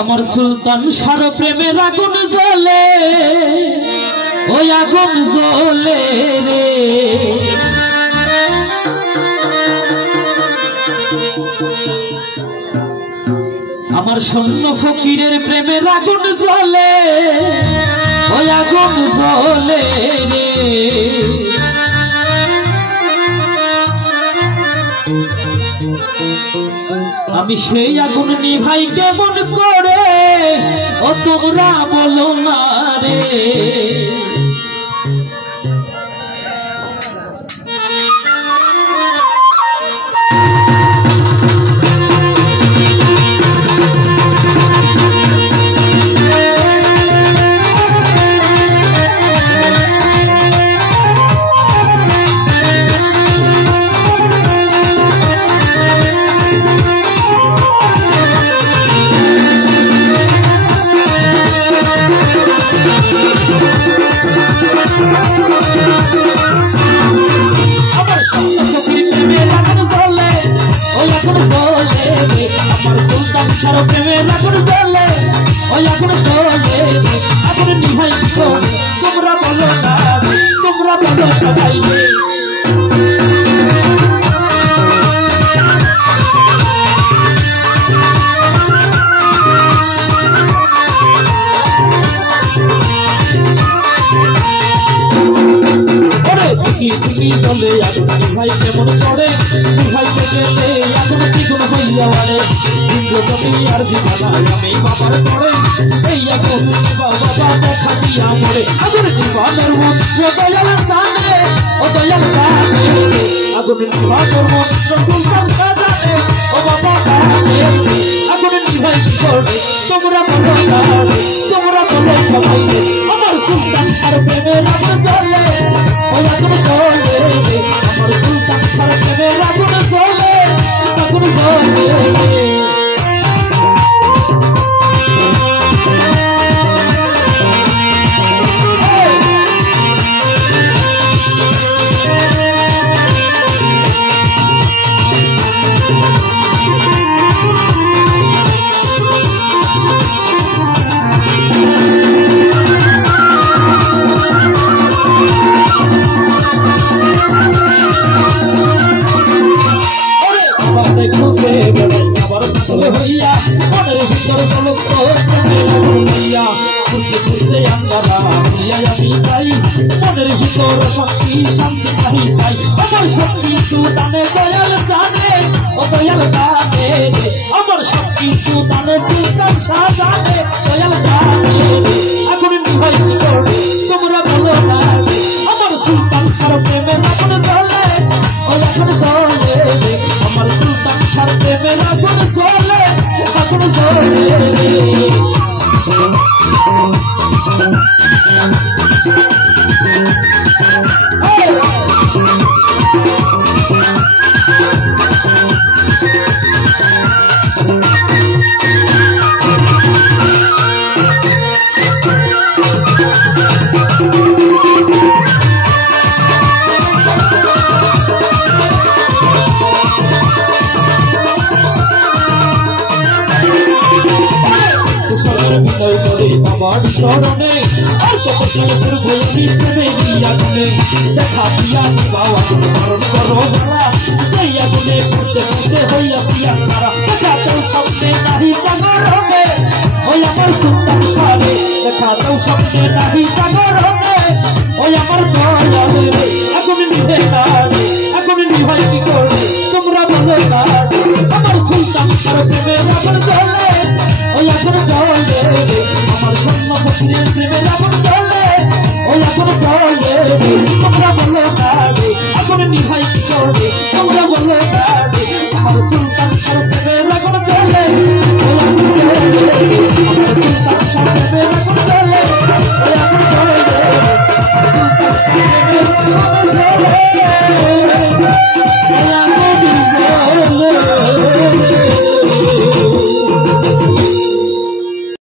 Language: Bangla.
আমার সুলতান সার প্রেমের আগুন জ্বলে, ওই আগুন জ্বলে রে। আমার সৈন্য ফকিরের প্রেমের আগুন জ্বলে, ওই আগুন জ্বলে রে। আমি সেই আগুন নিভাই কেমন করে, ও তোমরা বলো না রে। সারা প্রেমের আগুন জ্বলে, ওই আগুন জ্বলে আগুন নিভাই তোমরা বলো না, তোমরা বলো সবাই। তুমি বলে আগুন নিভাই কেমন করে, নিভাইতে গেলে আগুন দ্বিগুণ হইয়া বাড়ে। হিন্দু কবি আর দিবানায় আমি বাবার করে, এই আগুন নিভা বাবা দেখা দিয়া মরে। আগুন নিভানোর মন্ত্র দয়াল জানে, ও দয়াল জানে। আগুন নিভানোর মন্ত্র সুলতান জানে, ও বাবা জানে। আগুন নিভাই কি করবে তোমরা বলো না, তোমরা বলো সবাই। আমার সুলতান সার প্রেমের আগুন জ্বলে, ওই আগুন জ্বলে রে। আমার সুলতান সার প্রেমের আগুন জ্বলে, আগুন জ্বলে রে। হইয়া মনের ভিতর চলন্ত হইয়া ঘুরতে ঘুরতে আমরা হইয়া আমি পাই, মনের ভিতর শক্তি শান্তি পাই পাই। আমার শক্তি সুদানে দয়াল জানে, ও দয়াল জানে। আমার শক্তি সুদানে সুলতান শাহ জানে, দয়াল জানে। আগুন নিভাই কি করবে তোমরা বলো না, আমার সুলতান সার প্রেমের আগুন জ্বলে, ওই আগুন জ্বলে। আমার সুলতান সার প্রেমের আগুন জ্বলে, আগুন জ্বলে। বাবার চরণে দেখা দিয়া বাবা মরণ করো বলা, সেই আগুনে করতে করতে হইয়া দিয়া তারা। দেখা তো স্বপ্নে নাহি জাগরণে, ওই আমার সুলতান সারে। দেখা তো স্বপ্নে নাহি জাগরণে, ওই আমার দয়ালে। আগুন নিভে না রে, আগুন নিভাই কি করবে তোমরা বলো না। আমার সুলতান সার প্রেমের আগুন জ্বলে, ওই আগুন জ্বলে রে। আমার সৈন্য ফকিরের প্রেমের আগুন জ্বলে, ওই আগুন জ্বলে রে। তোমরা